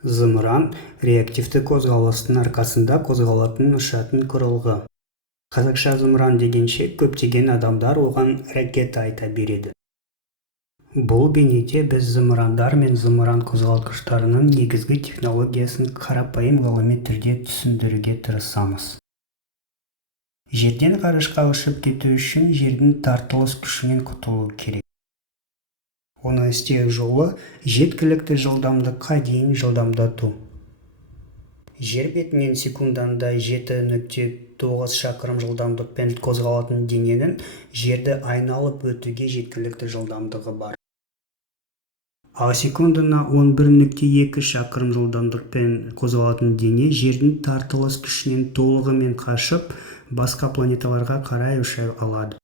Зымыран реактивті қозғалыстың арқасында қозғалатын ұшатын құрылғы. Қазақша зымыран дегенше көптеген адамдар оған ракета айта береді. Бұл бейнеде біз зымырандар мен зымыран қозғалтқыштарының негізгі технологиясын қарапайым ғылыми түрде түсіндіруге тырысамыз. Жерден ғарышқа ұшып кету үшін жердің тартылыс күшінен құтылу керек. Оны істеу жолы жеткілікті жылдамдыққа дейін жылдамдату. Жер бетінен секунданда 7,9 шақырым жылдамдықпен қозғалатын дененің жерді айналып өтуге жеткілікті жылдамдығы бар. Ал секундына 11,2 шақырым жылдамдықпен қозғалатын дене жердің тартылыс күшінен толығымен қашып, басқа планеталарға қарай ұша алады.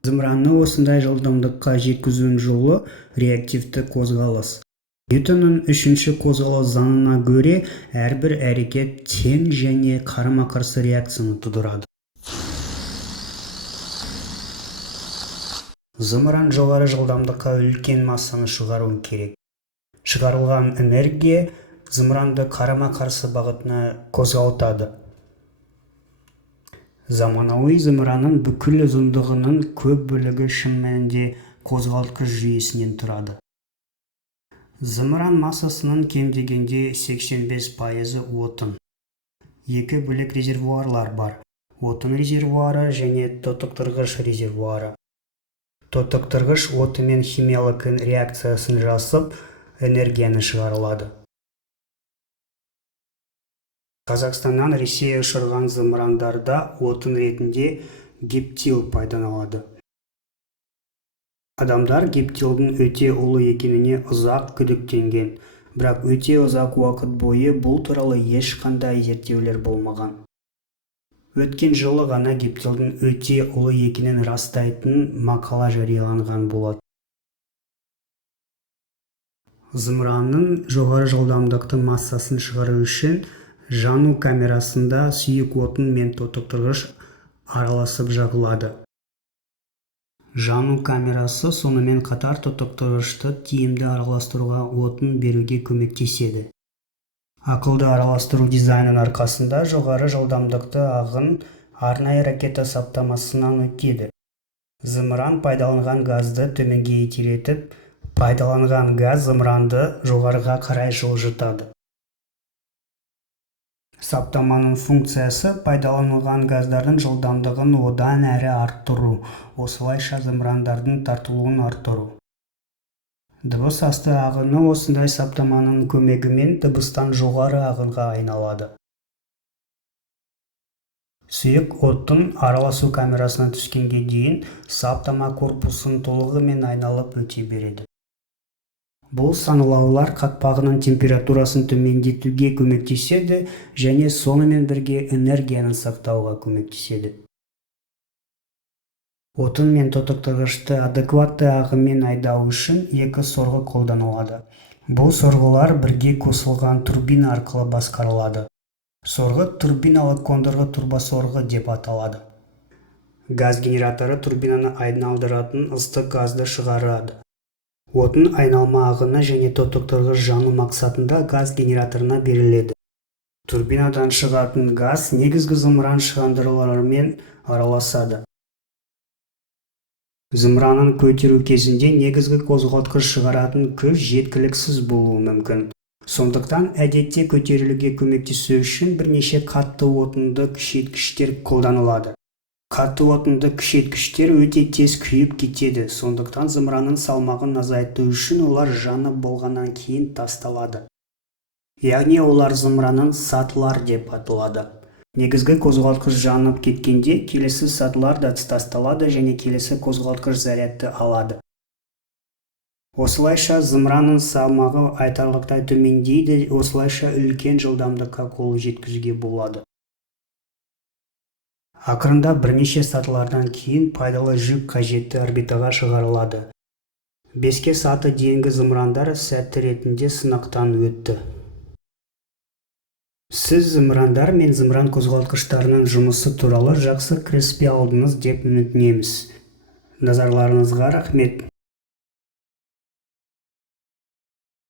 Зымыранны осындай жылдамдыққа жеткізудің жолы реактивті қозғалыс. Ньютонның үшінші қозғалыс заңына көре әрбір әрекет тең және қарама-қарсы реакцияны тудырады. Зымыран жоғары жылдамдыққа үлкен массаны шығару керек. Шығарылған энергия зымыранды қарама-қарсы бағытына қозғалтады. Заманауи зымыранның бүкіл ұзындығының көп бөлігі шын мәнінде қозғалтқыш жүйесінен тұрады. Зымыран массасының кем дегенде 85% отын. Екі бөлек резервуарлар бар: отын резервуары және тотықтырғыш резервуары. Тотықтырғыш отымен химиялық реакциясын жасап, энергияны шығарылады. Қазақстаннан Ресей ұшырған зымырандарда отын ретінде гептил пайдаланылады. Адамдар гептилдің өте улы екеніне ұзақ күдіктенген, бірақ өте ұзақ уақыт бойы бұл туралы ешқандай зерттеулер болмаған. Өткен жылы ғана гептилдің өте улы екенін растайтын мақала жарияланған болады. Зымыранның жоғары жылдамдықты массасын шығару үшін жану камерасында сұйық отын мен тотықтырғыш араласып жағылады. Жану камерасы сонымен қатар тотықтырғышты тиімді араластыруға отын беруге көмектеседі. Ақылды араластыру дизайнының арқасында жоғары жылдамдықты ағын арнайы ракета саптамасынан өтеді. Зымыран пайдаланған газды төменге итеретіп, пайдаланған газ зымыранды жоғарыға қарай жылжытады. Саптаманың функциясы пайдаланылған газдардың жылдамдығын одан әрі арттыру, осылайша зымырандардың тартылуын арттыру. Дыбыс асты ағыны осындай саптаманың көмегімен дыбыстан жоғары ағынға айналады. Сұйық оттың араласу камерасына түскенге дейін саптама корпусын толығымен айналып өте береді. Бұл саңылаулар қақпағының температурасын төмендетуге көмектеседі және сонымен бірге энергияны сақтауға көмектеседі. Отын мен тотықтырғышты адекватты ағыммен айдау үшін екі сорғы қолданылады. Бұл сорғылар бірге қосылған турбина арқылы басқарылады. Сорғы турбиналық қондырғы турбосорғы деп аталады. Газ генераторы турбинаны айналдыратын ыстық газды шығарады. Отын айналма ағыны және тотықтырғыш жану мақсатында газ генераторына беріледі. Турбинадан шығатын газ негізгі зымыран шығындыларымен араласады. Зымыранын көтеру кезінде негізгі қозғалтқыш шығаратын күш жеткіліксіз болуы мүмкін. Сондықтан әдетте көтерілуге көмектесу үшін бірнеше қатты отынды күшейткіштер қолданылады. Қатты отынды күшейткіштер өте тез күйіп кетеді, сондықтан зымыранның салмағын азайту үшін олар жанып болғаннан кейін тасталады. Яғни олар зымыранның сатылар деп аталады. Негізгі қозғалтқыш жанып кеткенде, келесі сатылар да тасталады және келесі қозғалтқыш зарядты алады. Осылайша зымыранның салмағы айтарлықтай төмендейді, осылайша үлкен жылдамдыққа қол жеткізуге болады. Ақырында бірнеше сатылардан кейін пайдалы жүк қажетті орбитаға шығарылады. 5 саты дейінгі зымырандар сәтті ретінде сынақтан өтті. Сіз зымырандар мен зымыран қозғалтқыштарының жұмысы туралы жақсы кіріспе алдыңыз деп үміттенеміз. Назарларыңызға рахмет.